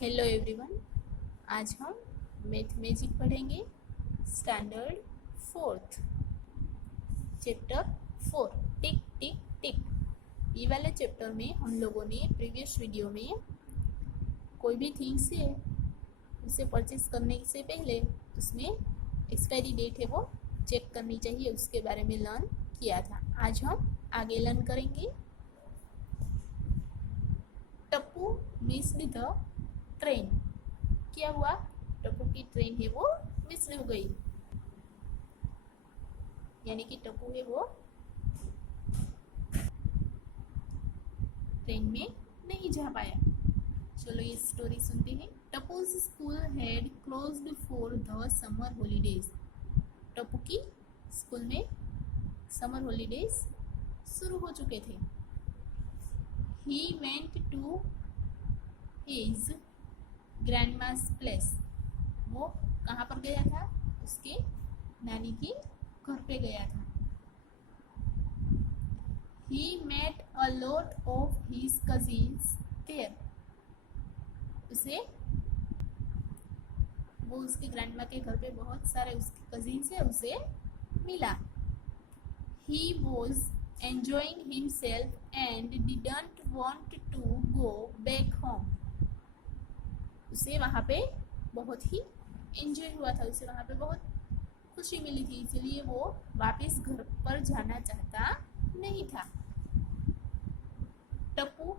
Hello everyone. आज हम math magic पढ़ेंगे स्टैंडर्ड फोर्थ चैप्टर 4 टिक टिक टिक। ये वाले चैप्टर में हम लोगों ने प्रीवियस वीडियो में कोई भी थिंग्स है उसे परचेस करने से पहले उसमें एक्सपायरी डेट है वो चेक करनी चाहिए, उसके बारे में लर्न किया था। आज हम आगे लर्न करेंगे। Tappu missed the train. क्या हुआ? टप्पू की ट्रेन है वो मिस हो गई, यानी कि टप्पू है वो ट्रेन में नहीं जा पाया। चलो ये स्टोरी सुनते हैं। Tappu's school had closed for the summer holidays. Tappu की स्कूल में समर हॉलीडेज शुरू हो चुके थे। He went to his grandma's place. वो कहाँ पर गया था? उसके नानी के घर पे गया था। He met a lot of his cousins there. वो उसके ग्रैंडमा के घर पे बहुत सारे उसके कजिन से उसे मिला। He was enjoying himself and didn't want to go back home. उसे वहाँ पे बहुत ही एंजॉय हुआ था, उसे वहाँ पे बहुत खुशी मिली थी, इसलिए वो वापस घर पर जाना चाहता नहीं था। Tappu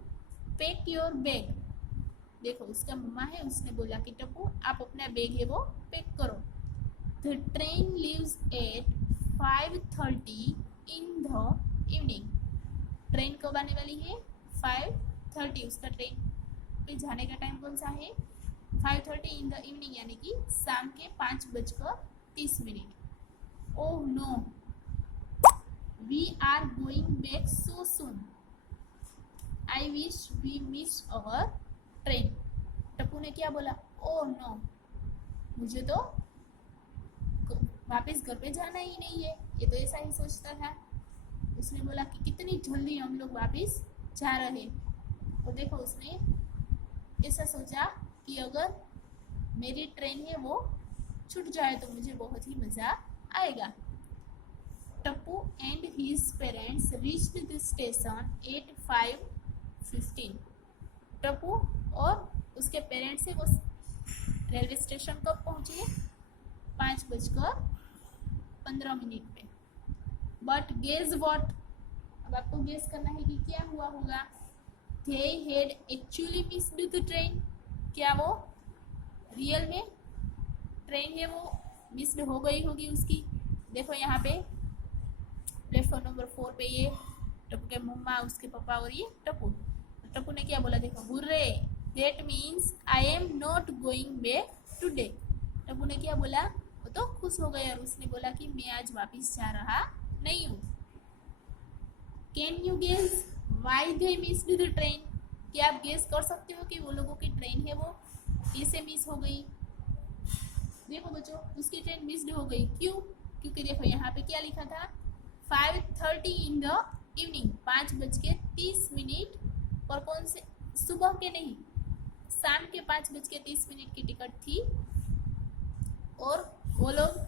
pack your bag. देखो उसका मम्मा है, उसने बोला कि टप्पू आप अपना बैग है वो पैक करो। The train leaves eight 5:30 in the evening. Train कब आने वाली है? 5:30। उसका ट्रेन पे जाने का टाइम कौन सा है? 5:30 इन द इवनिंग, यानी कि शाम के 5:30। Oh no, we are going back so soon. I wish we miss our train. Tappu ने क्या बोला? ओह नो, मुझे तो वापस घर पे जाना ही नहीं है। ये तो ऐसा ही सोचता था। उसने बोला कि कितनी जल्दी हम लोग वापस जा रहे। और देखो उसने ऐसा सोचा कि अगर मेरी ट्रेन है वो छूट जाए तो मुझे बहुत ही मज़ा आएगा। Tappu and his parents reached the station at 5:15। Tappu और उसके पेरेंट्स से वो रेलवे स्टेशन कब पहुँचे? 5:15 पे। बट गेस वॉट, अब आपको गेस करना है कि क्या हुआ होगा। They had actually missed the train. क्या वो रियल में ट्रेन है वो मिस्ड हो गई होगी उसकी। देखो यहाँ पे प्लेटफॉर्म नंबर 4 पे ये टप्पू के मम्मा, उसके पापा और ये टप्पू। टप्पू ने क्या बोला? देखो, hurray, that means I am not going back today. Tappu ने क्या बोला? वो तो खुश हो गया और उसने बोला कि मैं आज वापस जा रहा नहीं हूँ। Can you guess why they missed the train? क्या आप गेस कर सकते हो कि वो लोगों की ट्रेन है वो कैसे मिस हो गई? देखो बच्चों, उसकी ट्रेन मिस्ड हो गई। क्यों? क्योंकि देखो यहाँ पे क्या लिखा था? 5:30 इन द इवनिंग, 5:30। और कौन से? सुबह के नहीं, शाम के 5:30 की टिकट थी। और वो लोग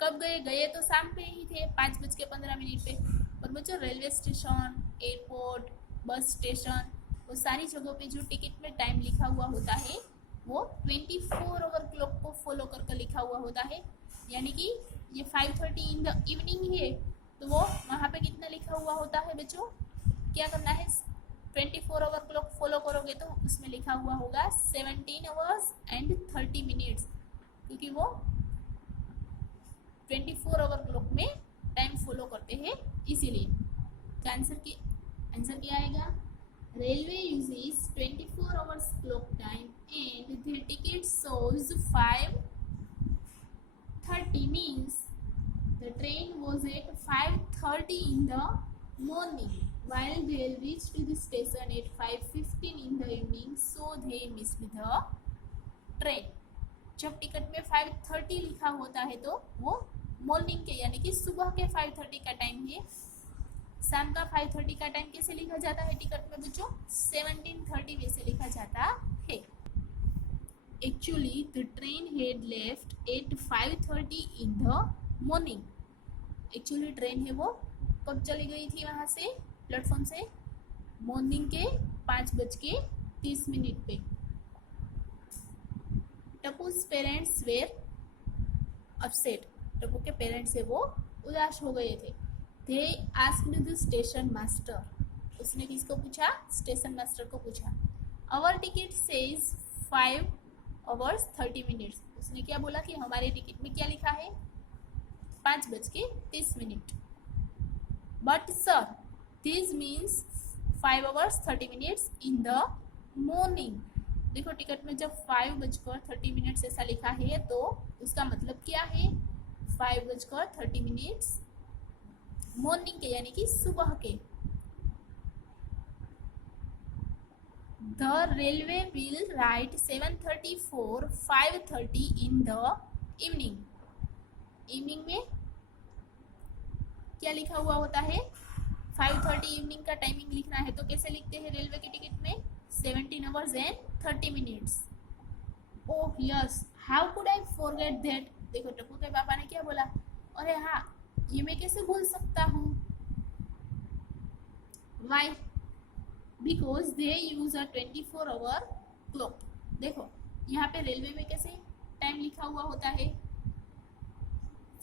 कब गए? गए तो शाम पे ही थे, 5:15 पे। और बच्चों railway station, airport, bus station, वो सारी जगहों पे जो टिकट में टाइम लिखा हुआ होता है वो 24 आवर क्लॉक को फॉलो करके लिखा हुआ होता है। यानी कि ये 5:30 इन द इवनिंग है तो वो वहाँ पे कितना लिखा हुआ होता है बच्चों? क्या करना है? 24 आवर क्लॉक फॉलो करोगे तो उसमें लिखा हुआ होगा 17 आवर्स एंड 30 मिनट्स, क्योंकि वो 24 आवर क्लॉक में टाइम फॉलो करते हैं इसीलिए। आंसर क्या आएगा? Railway uses 24 hours clock time and the ticket shows 5:30 means the train was at 5:30 in the morning while they reached the station at 5:15 in the evening, so they missed the train. जब ticket में 5:30 लिखा होता है तो वो morning के यानी कि सुबह के 5:30 का टाइम है। शाम का 5:30 का टाइम कैसे लिखा जाता है टिकट में बच्चों? 17:30 वैसे लिखा जाता है। actually the train had left at 5:30 in the morning. Actually train है वो कब चली गई थी वहां से प्लेटफॉर्म से? मॉर्निंग के 5:30 पे. Tappu's parents were upset. Tappu के पेरेंट्स है वो उदास हो गए थे. They asked the station master. उसने किसको पूछा? स्टेशन मास्टर को पूछा. Our ticket says 5 hours 30 minutes. उसने क्या बोला कि हमारे टिकट में क्या लिखा है? 5:30. But sir this means 5 hours 30 minutes in the morning. देखो टिकट में जब 5:30 ऐसा लिखा है तो उसका मतलब क्या है? 5:30 मॉर्निंग के यानी कि सुबह के. The railway will write 7:30 for 5:30 in the evening. Evening में क्या लिखा हुआ होता है? 5:30 इवनिंग का टाइमिंग लिखना है तो कैसे लिखते हैं रेलवे के टिकट में? 17 hours and 30 minutes. Oh yes, how could I forget that. देखो टप्पू के पापा ने क्या बोला? अरे हाँ, ये मैं कैसे भूल सकता हूँ? Why? Because they use a 24-hour clock. देखो यहाँ पे रेलवे में कैसे टाइम लिखा हुआ होता है?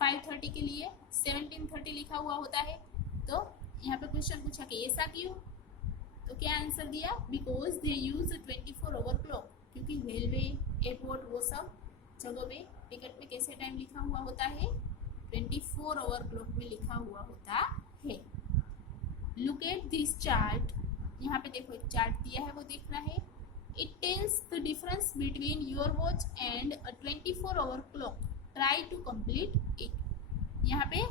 5:30 के लिए 17:30 लिखा हुआ होता है. तो यहाँ पे क्वेश्चन पूछा कि ऐसा क्यों? तो क्या आंसर दिया? Because they use 24-hour clock. क्योंकि रेलवे, एयरपोर्ट वो सब जगह में टिकट में कैसे टाइम लिखा हुआ होता है? 24-hour क्लॉक में लिखा हुआ होता है. Look at this chart. यहाँ पे देखो एक चार्ट दिया है वो देखना है. It tells the difference between your watch and a 24-hour clock. Try to complete it. यहाँ पे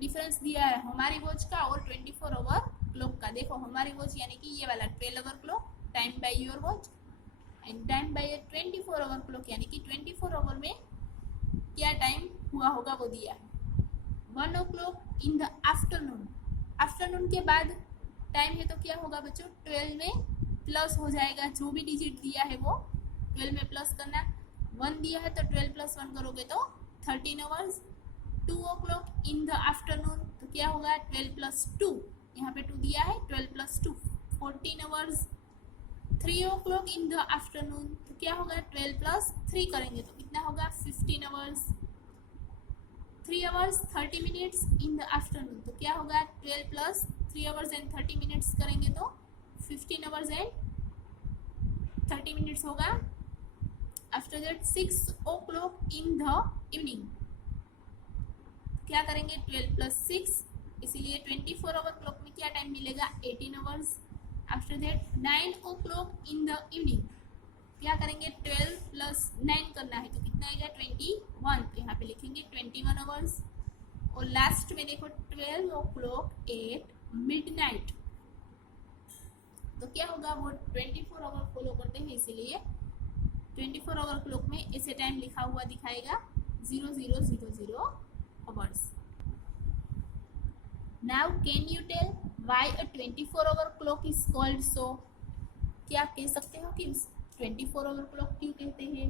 डिफरेंस दिया है हमारी वॉच का और 24-hour क्लॉक का. देखो हमारी वॉच यानी कि ये वाला 12-hour clock time by your watch and time by 24-hour clock यानी कि 24 आवर में क्या टाइम हुआ होगा वो दिया है. 1 o'clock in the afternoon. Afternoon के बाद टाइम है तो क्या होगा बच्चों? 12 में प्लस हो जाएगा. जो भी डिजिट दिया है वो 12 में प्लस करना. 1 दिया है तो 12 + 1 करोगे तो 13 hours. 2 o'clock in the afternoon तो क्या होगा? 12 + 2. यहाँ पे 2 दिया है. 12 + 2 14 hours. 3 o'clock in the afternoon तो क्या होगा? 12 + 3 करेंगे तो कितना होगा? 15 hours. 3 hours 30 minutes in the afternoon तो क्या होगा? 12 + 3 hours and 30 minutes करेंगे तो 15 hours and 30 minutes होगा. After that 6 o'clock in the evening क्या करेंगे? 12 + 6 इसीलिए 24-hour क्लॉक में क्या टाइम मिलेगा? 18 hours. After that 9 o'clock in the evening क्या करेंगे? 12 + 9 करना है तो कितना आएगा? 21. तो यहाँ पे लिखेंगे 21 hours. और लास्ट में देखो 12 o'clock एट मिडनाइट तो क्या होगा? वो 24 आवर फॉलो करते हैं इसीलिए 24 आवर क्लॉक में ऐसे टाइम लिखा हुआ दिखाएगा 0000 hours. Now can you tell why a 24-hour clock is called so? क्या कह सकते हो कि 24-hour clock क्यों कहते हैं?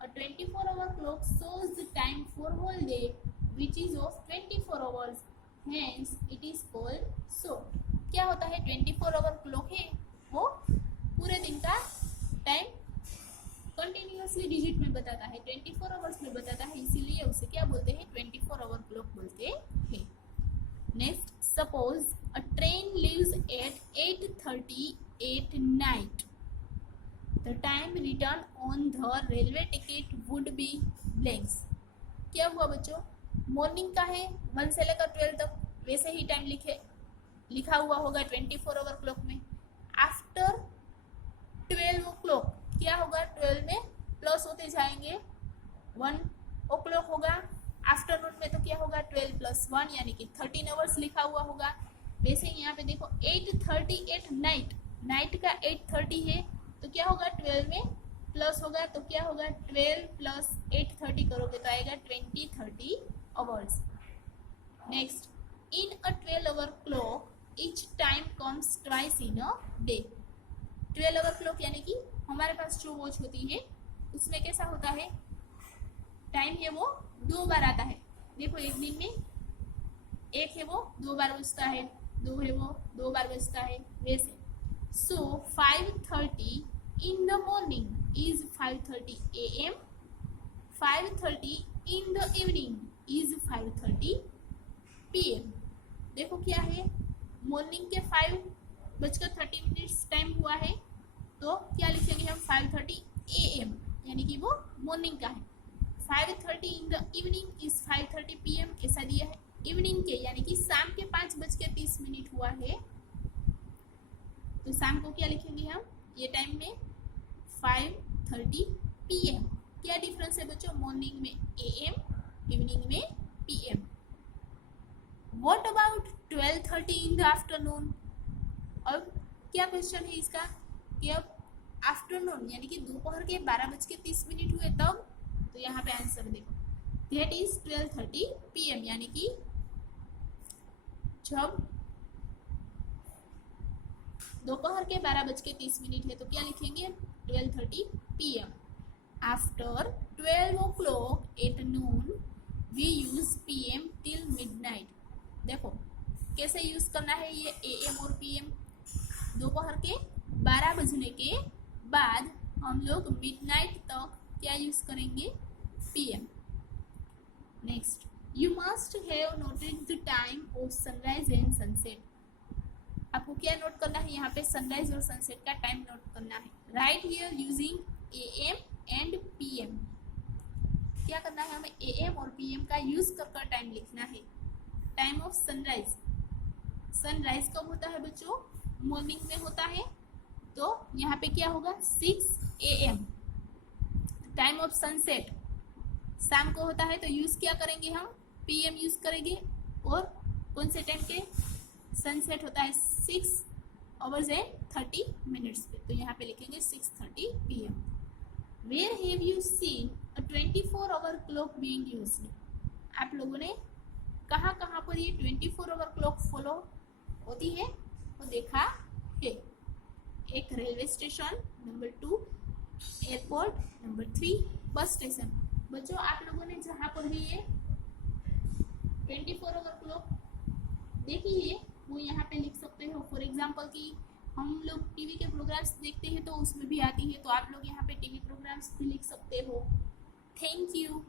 A 24-hour clock shows the time for whole day which is of 24 hours. Hence it is called so. क्या होता है? 24-hour clock है वो पूरे दिन का टाइम कंटिन्यूअसली डिजिट में बताता है. 24 आवर्स में बताता है इसीलिए उसे क्या बोलते हैं? 24-hour क्लॉक बोलते हैं. Next, suppose a train leaves eight 8:30 at night. The time return on the railway ticket would be blanks. क्या हुआ बच्चों? मॉर्निंग का है 1 से लेकर 12 तक वैसे ही टाइम लिखा हुआ होगा 24-hour क्लॉक में. आफ्टर 12 o'clock क्या होगा? 12 में प्लस होते जाएंगे 1 o'clock होगा. आफ्टरनून में तो क्या होगा? 12 + 1 यानी कि 13 hours लिखा हुआ होगा. वैसे ही यहाँ पे देखो 8:30 एट नाइट का 8:30 है तो क्या होगा? 12 में प्लस होगा तो क्या होगा? 12 + 8:30 करोगे तो आएगा 20-30 hours. Next, in a 12-hour clock each time comes twice in a day. 12-hour clock यानी कि हमारे हमारे पास जो वॉच होती है उसमें कैसा होता है, टाइम है वो 2 बार आता है। देखो एक दिन में एक है वो 2 बार बजता है, 2 है वो 2 बार बजता है, वैसे। सो 5:30 in the morning is 5:30 AM, 5:30 in the evening is 5:30 PM। देखो क्या है, मॉर्निंग के 5:30 टाइम हुआ है, तो क्या लिखेंगे हम 5:30 AM, यानी कि वो मॉर्निंग का है। 5:30 in the evening is 5:30 PM, ऐसा दिया है। इवनिंग के यानी कि शाम के 5:30 हुआ है, तो शाम को क्या लिखेंगे हम, ये टाइम में 5:30 PM। क्या डिफरेंस है बच्चों, मॉर्निंग में AM, इवनिंग में PM। What about 12:30 in the afternoon. अब क्या क्वेश्चन है इसका कि अब आफ्टरनून यानी कि दोपहर के 12:30 हुए तब, तो यहाँ पे आंसर देखो, दैट इज 12:30 PM, यानी कि जब दोपहर के 12:30 है तो क्या लिखेंगे 12:30 PM। After 12 o'clock at noon we use PM till midnight। देखो कैसे यूज करना है ये AM और PM। दोपहर के 12 बजने के बाद हम लोग मिडनाइट तक क्या यूज करेंगे, PM। Next, you must have noted the time of sunrise and sunset. आपको क्या नोट करना है, यहाँ पे सनराइज और सनसेट का टाइम नोट करना है। Right here using AM and PM। क्या करना है हमें, AM और PM का यूज कर टाइम लिखना है। टाइम ऑफ सनराइज, सनराइज कब होता है बच्चों, मॉर्निंग में होता है, तो यहाँ पे क्या होगा 6 AM। टाइम ऑफ सनसेट शाम को होता है, तो यूज क्या करेंगे हम, PM यूज करेंगे। और कौन से टाइम के, सनसेट होता है 6:30 पे, तो यहाँ पे लिखेंगे 6:30 PM। Where have you seen a 24-hour clock being used? आप लोगों ने कहाँ कहाँ पर ये 24-hour क्लॉक फॉलो होती है वो देखा है। एक railway station, number 2 airport, number 3 bus station. बच्चों आप लोगों ने जहाँ पर भी ये 24-hour क्लॉक देखी है वो यहाँ पे लिख सकते हो। फॉर एग्जाम्पल कि हम लोग टीवी के प्रोग्राम्स देखते हैं तो उसमें भी आती है, तो आप लोग यहाँ पे टीवी प्रोग्राम्स भी लिख सकते हो। Thank you.